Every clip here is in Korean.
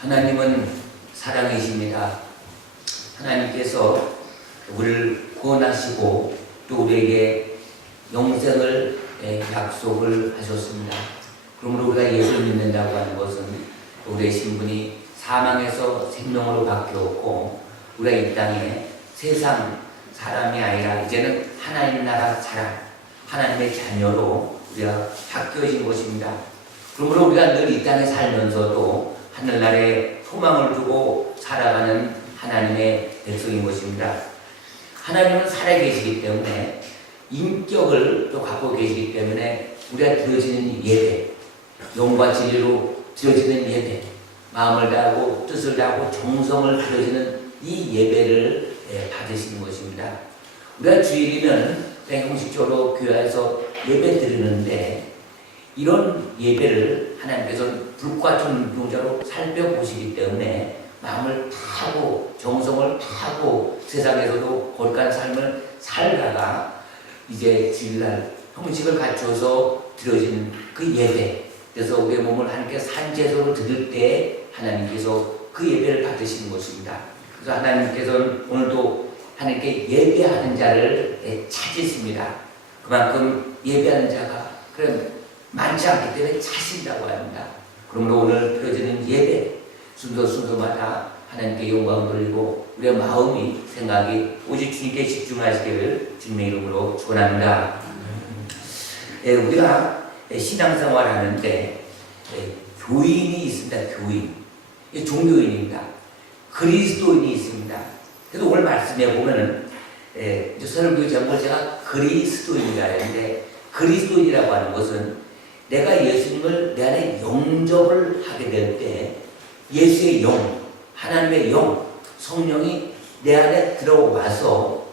하나님은 사랑이십니다. 하나님께서 우리를 구원하시고 또 우리에게 영생을 약속을 하셨습니다. 그러므로 우리가 예수를 믿는다고 하는 것은 우리의 신분이 사망에서 생명으로 바뀌었고 우리가 이 땅에 세상 사람이 아니라 이제는 하나님 나라 사람, 하나님의 자녀로 우리가 바뀌어진 것입니다. 그러므로 우리가 늘 이 땅에 살면서도 하늘나라에 소망을 두고 살아가는 하나님의 백성인 것입니다. 하나님은 살아계시기 때문에 인격을 또 갖고 계시기 때문에 우리가 드려지는 예배, 영과 진리로 드려지는 예배, 마음을 다하고 뜻을 다하고 정성을 드려지는 이 예배를 받으시는 것입니다. 우리가 주일이면 형식적으로 교회에서 예배 드리는데 이런 예배를 하나님께서는 불과 같은 눈동자로 살펴보시기 때문에 마음을 타고 정성을 타고 세상에서도 거룩한 삶을 살다가 이제 주일날 형식을 갖춰서 드려지는 그 예배, 그래서 우리의 몸을 하나님께 산제소로 드릴 때 하나님께서 그 예배를 받으시는 것입니다. 그래서 하나님께서는 오늘도 하나님께 예배하는 자를 찾으십니다. 그만큼 예배하는 자가 많지 않기 때문에 차신다고 합니다. 그러므로 오늘 드려지는 예배 순서마다 하나님께 영광을 돌리고 우리의 마음이 생각이 오직 주님께 집중하시기를 주님의 이름으로 축원합니다. 우리가 신앙생활 하는데 교인이 있습니다. 교인, 종교인입니다. 그리스도인이 있습니다. 그래서 오늘 말씀해 보면은 설교 제목을 제가 그리스도인이라 했는데 그리스도인이라고 하는 것은 내가 예수님을 내 안에 영접을 하게 될 때 예수의 영, 하나님의 영, 성령이 내 안에 들어와서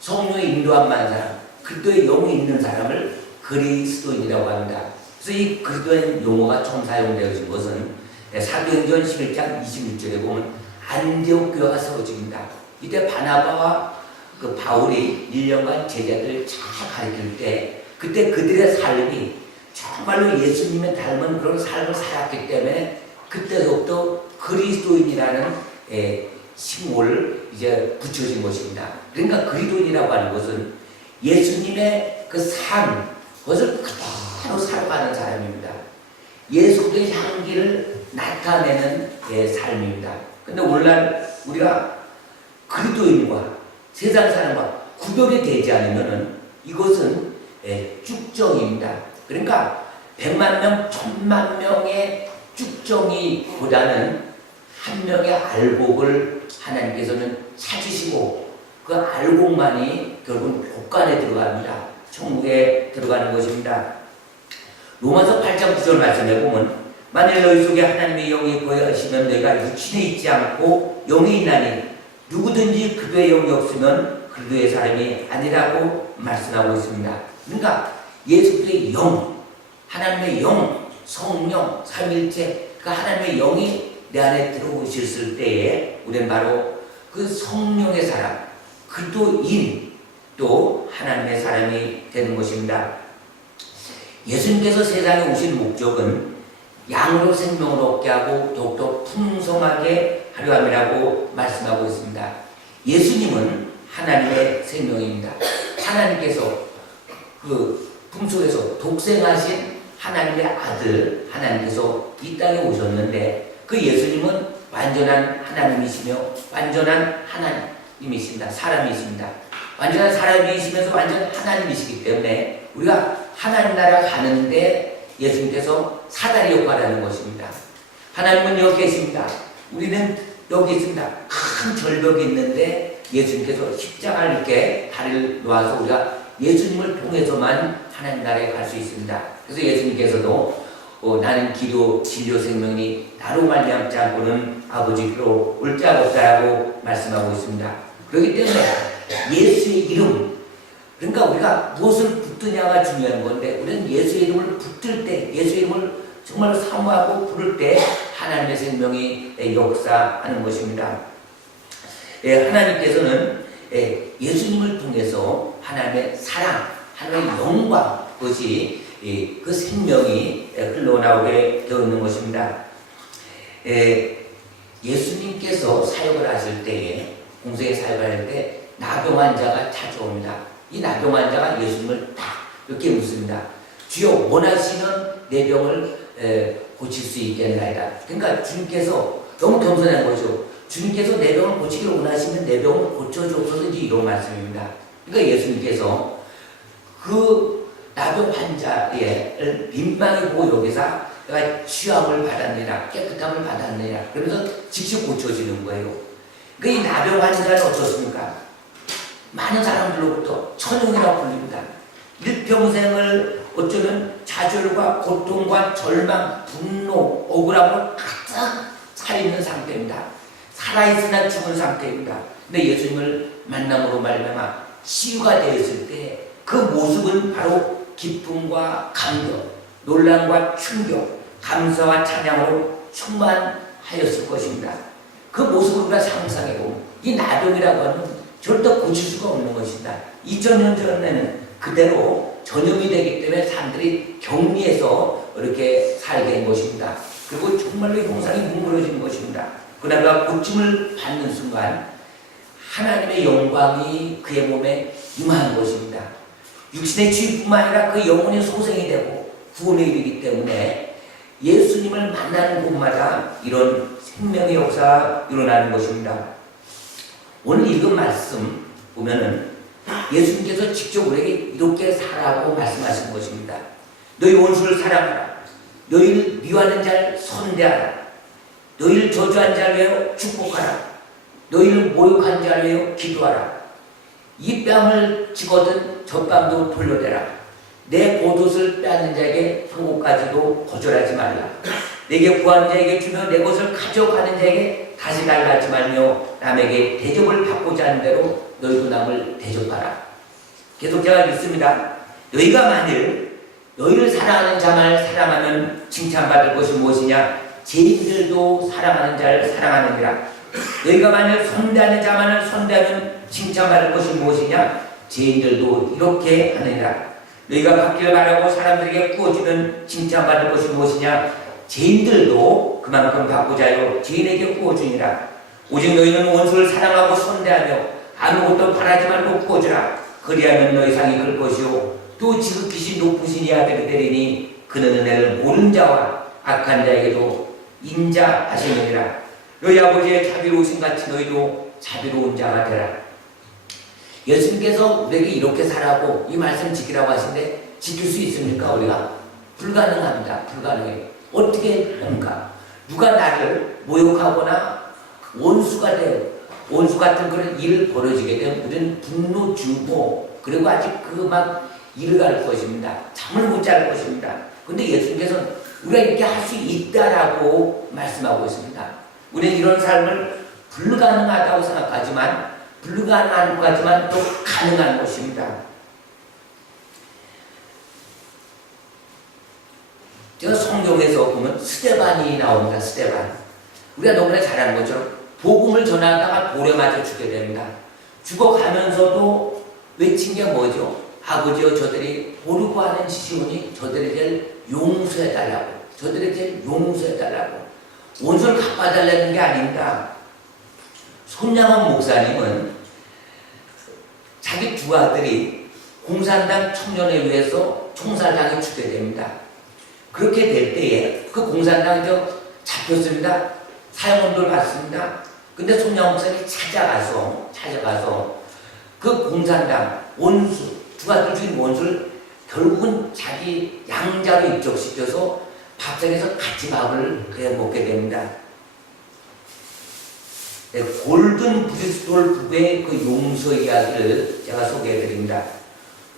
성령의 인도함만 사람, 그리스도의 영이 있는 사람을 그리스도인이라고 합니다. 그래서 이 그리스도인 용어가 처음 사용되어진 것은 사도행전 11장 26절에 보면 안디옥 교회가 세워집니다. 이때 바나바와 그 바울이 1년간 제자들을 잘 가르칠 때 그때 그들의 삶이 정말로 예수님의 닮은 그런 삶을 살았기 때문에 그때부터 그리스도인이라는 칭호를 이제 붙여진 것입니다. 그러니까 그리스도인이라고 하는 것은 예수님의 그 삶, 그것을 그대로 살아가는 사람입니다. 예수 그리스도의 향기를 나타내는 삶입니다. 근데 오늘날 우리가 그리스도인과 세상 사람과 구별이 되지 않으면은 이것은 쭉정입니다. 그러니까 100만 명, 1000만 명의 쭉정이보다는 한 명의 알곡을 하나님께서는 찾으시고 그 알곡만이 결국은 복간에 들어갑니다. 천국에 들어가는 것입니다. 로마서 8장 9절 말씀해 보면 만일 너희 속에 하나님의 영이 거하시면 너희가 육신에 있지 않고 영이 있나니 누구든지 그도의 영이 없으면 그도의 사람이 아니라고 말씀하고 있습니다. 그러니까 예수의 영, 하나님의 영, 성령, 삼일체, 그 하나님의 영이 내 안에 들어오셨을 때에 우리는 바로 그 성령의 사람, 그리스도인, 또 하나님의 사람이 되는 것입니다. 예수님께서 세상에 오신 목적은 양으로 생명을 얻게 하고 더욱더 풍성하게 하려 함이라고 말씀하고 있습니다. 예수님은 하나님의 생명입니다. 하나님께서 그 품속에서 독생하신 하나님의 아들 하나님께서 이 땅에 오셨는데 그 예수님은 완전한 하나님이시며 완전한 하나님이십니다. 사람이십니다. 완전한 사람이시면서 완전 하나님이시기 때문에 우리가 하나님 나라 가는데 예수님께서 사다리 역할을 하는 것입니다. 하나님은 여기 계십니다. 우리는 여기 있습니다. 큰 절벽이 있는데 예수님께서 십자가를 이렇게 다리를 놓아서 우리가 예수님을 통해서만 하나님 나라에 갈 수 있습니다. 그래서 예수님께서도 나는 기도, 진료, 생명이 나로 말미암지 않고는 아버지께로 올 자가 없다라고 말씀하고 있습니다. 그렇기 때문에 예수의 이름, 그러니까 우리가 무엇을 붙드냐가 중요한 건데 우리는 예수의 이름을 붙들 때, 예수의 이름을 정말 사모하고 부를 때 하나님의 생명이 역사하는 것입니다. 하나님께서는 예수님을 통해서 하나님의 사랑, 하나님의 영광, 그것이 그 생명이 흘러나오게 되어 있는 것입니다. 예수님께서 사역을 하실 때에, 공생에 사역을 할 때 나병 환자가 찾아옵니다. 이 나병 환자가 예수님을 딱 이렇게 묻습니다. 주여, 원하시는 내 병을 고칠 수 있겠나이다. 그러니까 주님께서 너무 겸손한 거죠. 주님께서 내 병을 고치기를 원하시면 내 병을 고쳐주옵소서, 이런 말씀입니다. 그러니까 예수님께서 그 나병 환자를 민망히 보고 여기서 내가 취함을 받았느냐, 깨끗함을 받았느냐, 그러면서 직접 고쳐지는 거예요. 그러니까 이 나병 환자는 어떻습니까? 많은 사람들로부터 천형이라고 불립니다. 일평생을 어쩌면 좌절과 고통과 절망, 분노, 억울함으로 가득 차있는 상태입니다. 살아있으나 죽은 상태입니다. 근데 예수님을 만남으로 말미암아 치유가 되었을 때 그 모습은 바로 기쁨과 감격, 놀람과 충격, 감사와 찬양으로 충만하였을 것입니다. 그 모습을 우리가 상상해보면 이 나병이라고 하는 절대 고칠 수가 없는 것입니다. 2000년 전에는 그대로 전염이 되기 때문에 사람들이 격리해서 이렇게 살게 된 것입니다. 그리고 정말로 형상이 뭉그러진 것입니다. 그러다가 고침을 받는 순간 하나님의 영광이 그의 몸에 임한 것입니다. 육신의 치유뿐만 아니라 그 영혼의 소생이 되고 구원에 이르기 때문에 예수님을 만나는 곳마다 이런 생명의 역사가 일어나는 것입니다. 오늘 읽은 말씀 보면은 예수님께서 직접 우리에게 이렇게 살아라고 말씀하신 것입니다. 너희 원수를 사랑하라. 너희를 미워하는 자를 선대하라. 너희를 저주한 자를 위하여 축복하라. 너희를 모욕한 자를 위하여 기도하라. 이 뺨을 치거든 저 뺨도 돌려대라. 내 겉옷을 빼앗는 자에게 속옷까지도 거절하지 말라. 내게 구하는 자에게 주며 내 것을 가져가는 자에게 다시 달라하지 말며 남에게 대접을 받고자 하는 대로 너희도 남을 대접하라. 계속 제가 읽습니다. 너희가 만일 너희를 사랑하는 자만 사랑하면 칭찬받을 것이 무엇이냐? 죄인들도 사랑하는 자를 사랑하느니라. 너희가 만일 선대하는 자만을 선대하면 칭찬받을 것이 무엇이냐? 죄인들도 이렇게 하느니라. 너희가 받기를 바라고 사람들에게 구워주면 칭찬받을 것이 무엇이냐? 죄인들도 그만큼 받고자 하여 죄인에게 구워주니라. 오직 너희는 원수를 사랑하고 선대하며 아무것도 바라지 말고 구워주라. 그리하면 너희 상이 클 것이요 또 지극히신 높으신 이 아들이 되리니 그는 은혜를 모른 자와 악한 자에게도 인자하시느니라. 너희 아버지의 자비로우신 같이 너희도 자비로운 자가 되라. 예수님께서 우리에게 이렇게 살라고 이 말씀 지키라고 하시는데 지킬 수 있습니까? 우리가? 불가능합니다. 불가능해요. 어떻게 합니까? 누가 나를 모욕하거나 원수가 돼요. 원수 같은 그런 일을 벌어지게 되면 우리는 분노 주고 그리고 아직 막 일을 갈 것입니다. 잠을 못 잘 것입니다. 근데 예수님께서는 우리가 이렇게 할 수 있다라고 말씀하고 있습니다. 우리는 이런 삶을 불가능하다고 생각하지만 불가능한 것까지만 또 가능한 것입니다. 제가 성경에서 보면 스데반이 나옵니다. 스데반. 우리가 너무나 잘 아는 것처럼 복음을 전하다가 돌에 맞아 죽게 됩니다. 죽어가면서도 외친 게 뭐죠? 아버지여 저들이 모르고 하는 짓이오니 저들에게 용서해달라고. 저들에게 용서해달라고. 원수를 갚아달라는 게 아닙니다. 손양원 목사님은 자기 두 아들이 공산당 청년에 의해서 총살당해 죽게 됩니다. 그렇게 될 때에 그 공산당이 잡혔습니다. 사형원도를 받습니다. 근데 손양원 목사님이 찾아가서 그 공산당 원수, 두 아들 중인 원수를 결국은 자기 양자로 입적시켜서 밥상에서 같이 밥을 먹게 됩니다. 네, 골든 브리스톨 부부의 그 용서 이야기를 제가 소개해드립니다.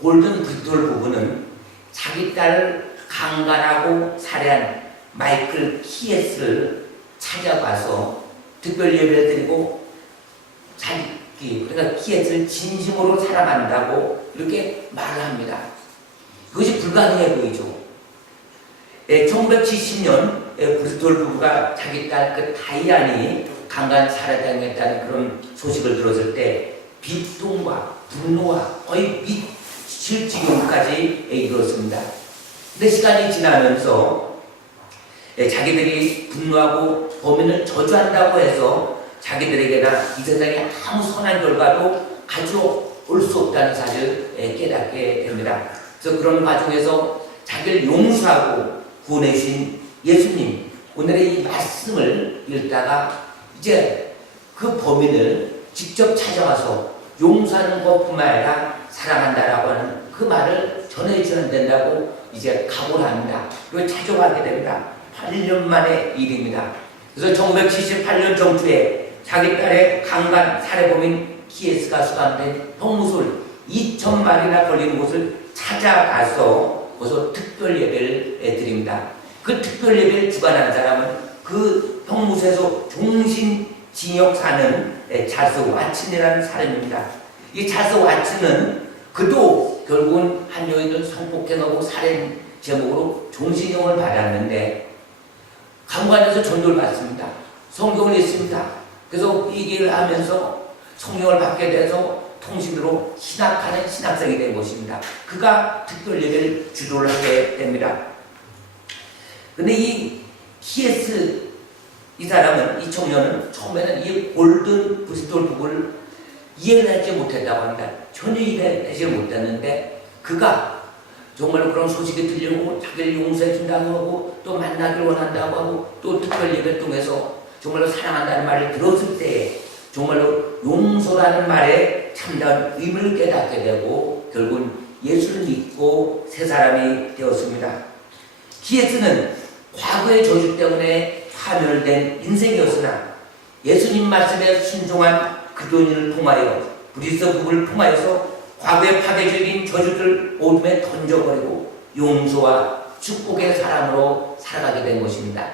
골든 브리스톨 부부는 자기 딸을 강간하고 살해한 마이클 키에스를 찾아가서 특별 예배를 드리고 그러니까 키에스를 진심으로 사랑한다고 이렇게 말을 합니다. 그것이 불가능해 보이죠. 1970년 브리스톨 부부가 자기 딸 그 다이안이 강간 살해당했다는 그런 소식을 들었을 때 비통과 분노와 거의 미칠 지경까지 이르렀습니다. 근데 시간이 지나면서 자기들이 분노하고 범인을 저주한다고 해서 자기들에게나 이 세상에 아무 선한 결과도 가져올 수 없다는 사실을 깨닫게 됩니다. 그래서 그런 과정에서 자기를 용서하고 구원해주신 예수님, 오늘의 이 말씀을 읽다가 이제 그 범인을 직접 찾아와서 용서하는 것뿐만 아니라 사랑한다라고 하는 그 말을 전해줘야 된다고 이제 각오를 합니다. 그리고 찾아가게 됩니다. 8년 만의 일입니다. 그래서 1978년 정초에 자기 딸의 강간 살해범인 키에스가 수감된 형무소를 2,000마리나 걸리는 곳을 찾아가서 거기서 특별 예배를 드립니다. 그 특별 예배를 주관하는 사람은 그 형무소에서 종신징역 사는 찰스 왓슨이라는 사람입니다. 이 찰스 왓슨은 그도 결국은 한 여인을 성폭행하고 살인 제목으로 종신형을 받았는데 감관에서 전도를 받습니다. 성경을 읽습니다. 그래서 얘기를 하면서 성령을 받게 돼서 통신으로 신학하는 신학생이 된 것입니다. 그가 특별 예배를 주도를 하게 됩니다. 근데 이 키에스 이 사람은, 이 청년은 처음에는 이 골든 브리스톨 북을 이해를 하지 못했다고 합니다. 전혀 이해하지 못했는데 그가 정말로 그런 소식이 들리고 자기를 용서해준다고 하고 또 만나길 원한다고 하고 또 특별 예배를 통해서 정말로 사랑한다는 말을 들었을 때에 정말로 용서라는 말에 참다운 의미를 깨닫게 되고 결국은 예수를 믿고 새 사람이 되었습니다. 키에스는 과거의 저주 때문에 파멸된 인생이었으나 예수님 말씀에 순종한 그도인을 통하여 브리스북을 통하여서 과거의 파괴적인 저주를 어둠에 던져버리고 용서와 축복의 사람으로 살아가게 된 것입니다.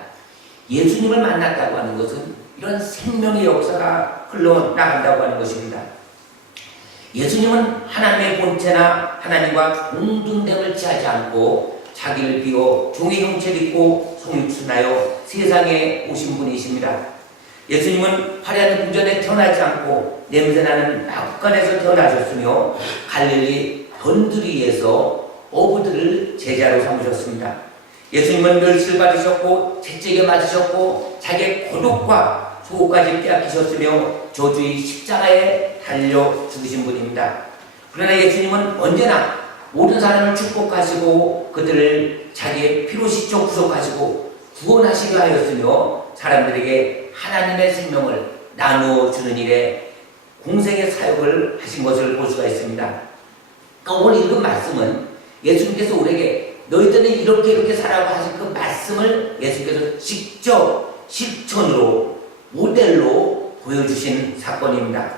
예수님을 만났다고 하는 것은 이런 생명의 역사가 흘러나간다고 하는 것입니다. 예수님은 하나님의 본체나 하나님과 동등됨을 취하지 않고 자기를 비워 종의 형체를 입고 성육신하여 세상에 오신 분이십니다. 예수님은 화려한 궁전에 태어나지 않고 냄새나는 낙관에서 태어나셨으며 갈릴리 번드리에서 어부들을 제자로 삼으셨습니다. 예수님은 멸시를 받으셨고 채찍에 맞으셨고 자기의 고독과 소고까지 빼앗기셨으며 저주의 십자가에 달려 죽으신 분입니다. 그러나 예수님은 언제나 모든 사람을 축복하시고 그들을 자기의 피로 씻겨 구속하시고 구원하시게 하였으며 사람들에게 하나님의 생명을 나누어 주는 일에 공생의 사역을 하신 것을 볼 수가 있습니다. 그러니까 오늘 읽은 말씀은 예수님께서 우리에게 너희들은 이렇게 살아고 하신 그 말씀을 예수님께서 직접 실천으로 모델로 보여주신 사건입니다.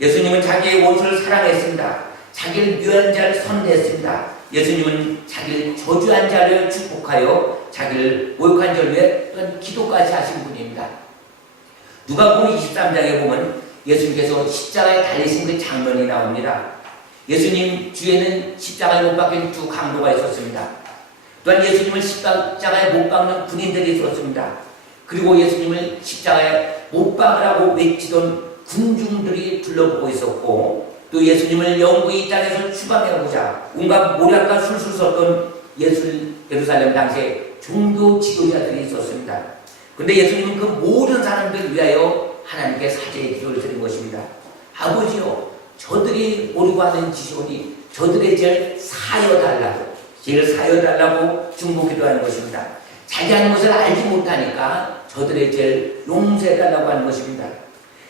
예수님은 자기의 원수를 사랑했습니다. 자기를 묘한 자를 선대했습니다. 예수님은 자기를 저주한 자를 축복하여 자기를 모욕한 자를 위해 또한 기도까지 하신 분입니다. 누가복음 23장에 보면 예수님께서 십자가에 달리신 그 장면이 나옵니다. 예수님 주에는 십자가에 못 박힌 두 강도가 있었습니다. 또한 예수님을 십자가에 못 박는 군인들이 있었습니다. 그리고 예수님을 십자가에 못 박으라고 외치던 군중들이 둘러보고 있었고 또 예수님을 영구히 이 땅에서 추방해오자 온갖 모략과 술술 썼던 예루살렘 당시에 종교 지도자들이 있었습니다. 그런데 예수님은 그 모든 사람들을 위하여 하나님께 사죄의 기도를 드린 것입니다. 아버지요, 저들이 모르고 하는 짓이오니 저들의 죄를 사여달라고, 죄를 사여달라고 중보기도하는 것입니다. 자기 하는 것을 알지 못하니까 저들의 죄를 용서해달라고 하는 것입니다.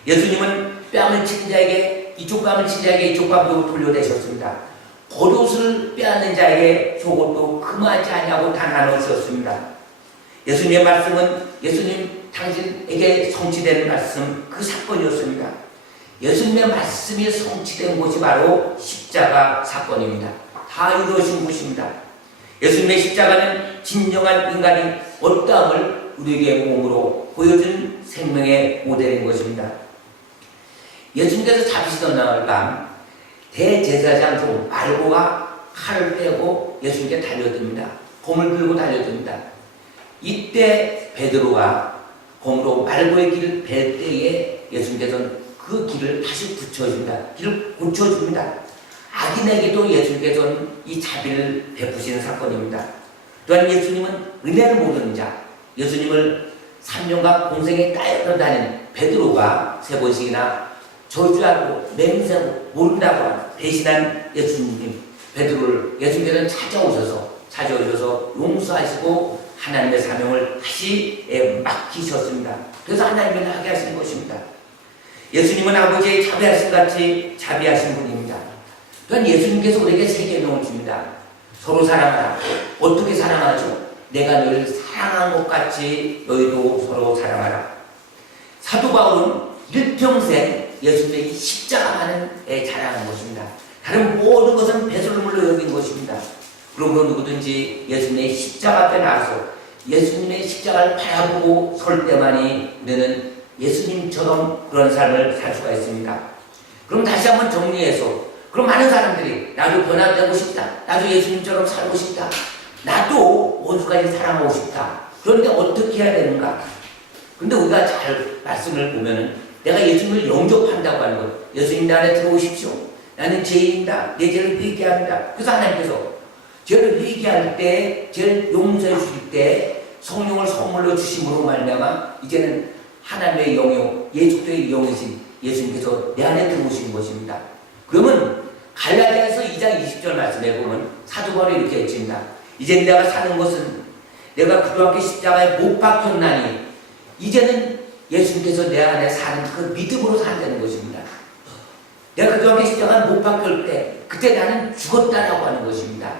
예수님은 뺨을 친 자에게 이쪽 뺨을 친 자에게 이쪽 뺨도 돌려대셨습니다. 겉옷을 빼앗는 자에게 속옷도 금하지 아니하고 단 하나였습니다. 예수님의 말씀은 예수님 당신에게 성취된 말씀 그 사건이었습니다. 예수님의 말씀이 성취된 곳이 바로 십자가 사건입니다. 다 이루어진 곳입니다. 예수님의 십자가는 진정한 인간이 어떠함을 우리에게 몸으로 보여준 생명의 모델인 것입니다. 예수님께서 잡히시던 날 밤 대제사장 중 말고가 칼을 빼고 예수님께 달려듭니다. 검을 들고 달려듭니다. 이때 베드로가 검으로 말고의 길을 벨 때에 예수님께서는 그 길을 다시 붙여줍니다. 길을 고쳐줍니다. 악인에게도 예수님께서는 이 자비를 베푸시는 사건입니다. 또한 예수님은 은혜를 모르는 자, 예수님을 3년간 공생에 따여 다닌 베드로가 3번씩이나 저주하고 맹세하고 모른다고 배신한 예수님, 베드로를 예수님께서는 찾아오셔서 용서하시고 하나님의 사명을 다시 맡기셨습니다. 그래서 하나님이 하게 하신 것입니다. 예수님은 아버지의 자비하심같이 자비하신 분입니다. 또한 예수님께서 우리에게 3계명을 줍니다. 서로 사랑하라. 어떻게 사랑하죠? 내가 너희를 사랑한 것 같이 너희도 서로 사랑하라. 사도 바울은 일평생 예수님의 십자가만을 자랑하는 것입니다. 다른 모든 것은 배설물로 여긴 것입니다. 그러므로 누구든지 예수님의 십자가 앞에 나와서 예수님의 십자가를 바라보고 설 때만이 우리는 예수님처럼 그런 삶을 살 수가 있습니다. 그럼 다시 한번 정리해서, 그럼 많은 사람들이 나도 변화되고 싶다, 나도 예수님처럼 살고 싶다, 나도 원수까지 사랑하고 싶다. 그런데 어떻게 해야 되는가? 근데 우리가 잘 말씀을 보면은 내가 예수님을 영접한다고 하는 것, 예수님 내 안에 들어오십시오. 나는 죄인이다. 내 죄를 회개합니다. 그래서 하나님께서 죄를 회개할 때, 죄를 용서해 주실 때 성령을 선물로 주심으로 말미암아 이제는 하나님의 영이요 예수의 영이신 예수님께서 내 안에 들어오신 것입니다. 그러면 갈라디아서 2장 20절 말씀에 보면 사도 바울이 이렇게 했습니다. 이제 내가 사는 것은 내가 그와 함께 십자가에 못 박혔나니 이제는 예수님께서 내 안에 사는 그 믿음으로 산다는 것입니다. 내가 그와 함께 십자가에 못 박힐 때 그때 나는 죽었다라고 하는 것입니다.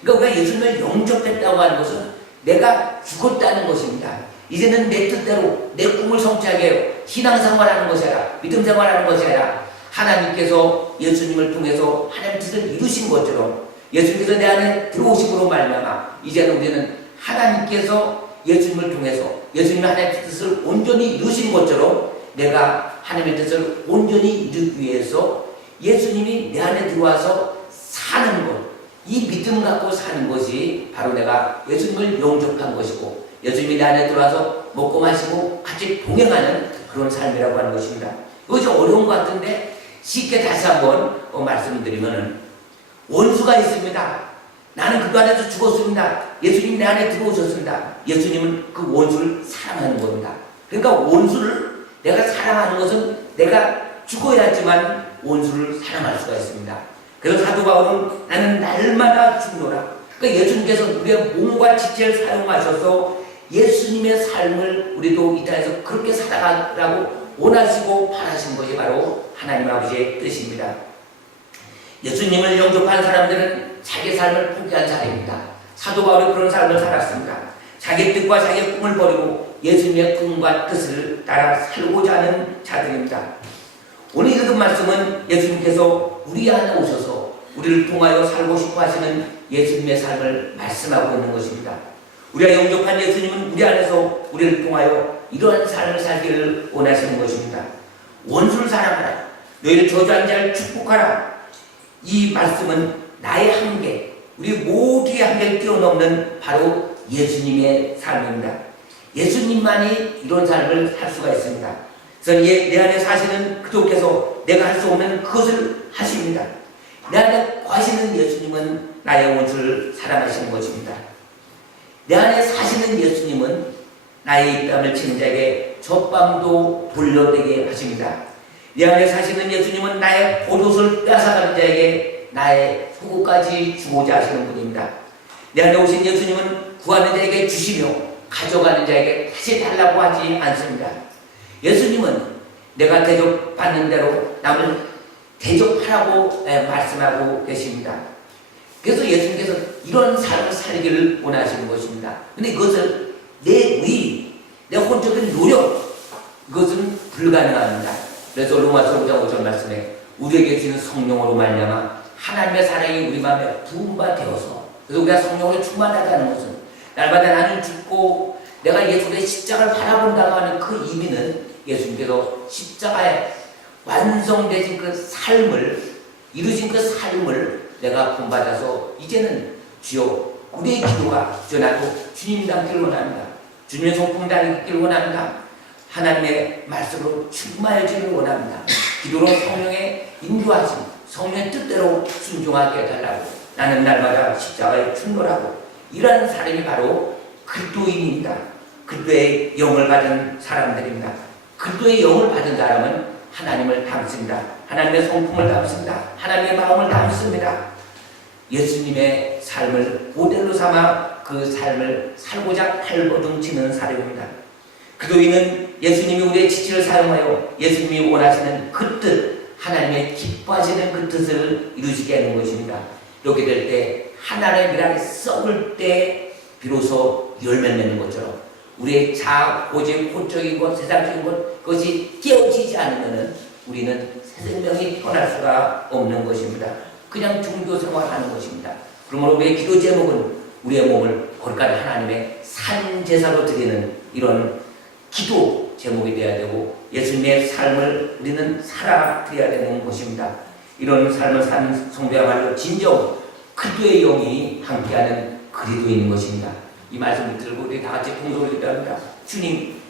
그러니까 우리가 예수님을 영접했다고 하는 것은 내가 죽었다는 것입니다. 이제는 내 뜻대로 내 꿈을 성취하게 해요. 신앙생활하는 것이 아니라 믿음생활하는 것이 아니라 하나님께서 예수님을 통해서 하나님의 뜻을 이루신 것처럼 예수님께서 내 안에 들어오심으로 말미암아 이제는 우리는 하나님께서 예수님을 통해서 예수님의 하나님의 뜻을 온전히 이루신 것처럼 내가 하나님의 뜻을 온전히 이루기 위해서 예수님이 내 안에 들어와서 사는 것, 이 믿음 갖고 사는 것이 바로 내가 예수님을 영접한 것이고 예수님이 내 안에 들어와서 먹고 마시고 같이 동행하는 그런 삶이라고 하는 것입니다. 이것이 어려운 것 같은데 쉽게 다시 한번 말씀드리면은 원수가 있습니다. 나는 그거 안에서 죽었습니다. 예수님 내 안에 들어오셨습니다. 예수님은 그 원수를 사랑하는 겁니다. 그러니까 원수를 내가 사랑하는 것은 내가 죽어야지만 원수를 사랑할 수가 있습니다. 그래서 사도 바울은 나는 날마다 죽노라. 그러니까 예수님께서 우리의 몸과 지체를 사용하셔서 예수님의 삶을 우리도 이 땅에서 그렇게 살아가라고 원하시고 바라신 것이 바로 하나님 아버지의 뜻입니다. 예수님을 영접한 사람들은 자기 삶을 포기한 사람입니다. 사도 바울이 그런 삶을 살았습니다. 자기 뜻과 자기 꿈을 버리고 예수님의 꿈과 뜻을 따라 살고자 하는 자들입니다. 오늘 읽은 말씀은 예수님께서 우리 안에 오셔서 우리를 통하여 살고 싶어 하시는 예수님의 삶을 말씀하고 있는 것입니다. 우리가 영접한 예수님은 우리 안에서 우리를 통하여 이러한 삶을 살기를 원하시는 것입니다. 원수를 사랑하라. 너희를 저주한 자를 축복하라. 이 말씀은 나의 한계, 우리 모두의 한계를 뛰어넘는 바로 예수님의 삶입니다. 예수님만이 이런 삶을 살 수가 있습니다. 그래서 내 안에 사시는 그분께서 내가 할 수 없는 그것을 하십니다. 내 안에 거하시는 예수님은 나의 원수를 사랑하시는 것입니다. 내 안에 사시는 예수님은 나의 입담을 치는 자에게 젖밤도 돌려되게 하십니다. 내 안에 사시는 예수님은 나의 겉옷을 뺏어가는 자에게 나의 속옷까지 주고자 하시는 분입니다. 내 안에 오신 예수님은 구하는 자에게 주시며 가져가는 자에게 다시 달라고 하지 않습니다. 예수님은 내가 대접받는 대로 남을 대접하라고 말씀하고 계십니다. 그래서 예수님께서 이런 삶을 살기를 원하시는 것입니다. 근데 이것을 내 의, 내 혼적인 노력, 이것은 불가능합니다. 그래서 로마서 5장 5절 말씀에 우리에게 주는 성령으로 말미암아 하나님의 사랑이 우리 마음에 부음바 되어서, 그래서 우리가 성령으로 충만하다는 것은 날마다 나는 죽고 내가 예수의 십자가를 바라본다고 하는 그 의미는 예수님께서 십자가에 완성되신 그 삶을, 이루신 그 삶을 내가 본받아서 이제는 주여 우리의 기도가 주여 나도 주님 닮기를 원합니다. 주님의 성품 닮기를 원합니다. 하나님의 말씀으로 충만해지기를 원합니다. 기도로 성령의 인도하심, 성령의 뜻대로 순종하게 해달라고 나는 날마다 십자가에 충돌하고 이러한 사람이 바로 그리스도인입니다. 그리스도의 영을 받은 사람들입니다. 그리스도의 영을 받은 사람은 하나님을 닮습니다. 하나님의 성품을 닮습니다. 하나님의 마음을 닮습니다. 예수님의 삶을 모델로 삼아 그 삶을 살고자 발버둥치는 사람입니다. 그리스도인은 예수님이 우리의 지체를 사용하여 예수님이 원하시는 그 뜻, 하나님의 기뻐하시는 그 뜻을 이루시게 하는 것입니다. 이렇게 될 때 하나님의 미랄이 썩을 때 비로소 열매 맺는 것처럼 우리의 자아, 고집, 호적인 것, 세상적인 것, 그것이 깨어지지 않으면 우리는 새 생명이 태어날 수가 없는 것입니다. 그냥 종교 생활하는 것입니다. 그러므로 우리의 기도 제목은 우리의 몸을 거룩한 하나님의 산 제사로 드리는 이런 기도 제목이 되어야 되고 예수님의 삶을 우리는 살아드려야 되는 것입니다. 이런 삶을 사는 성도야말로 진정 그리스도의 영이 함께하는 그리스도인 것입니다. 이 말씀을 들고 우리 다 같이 공동으로 기도합니다. 주님,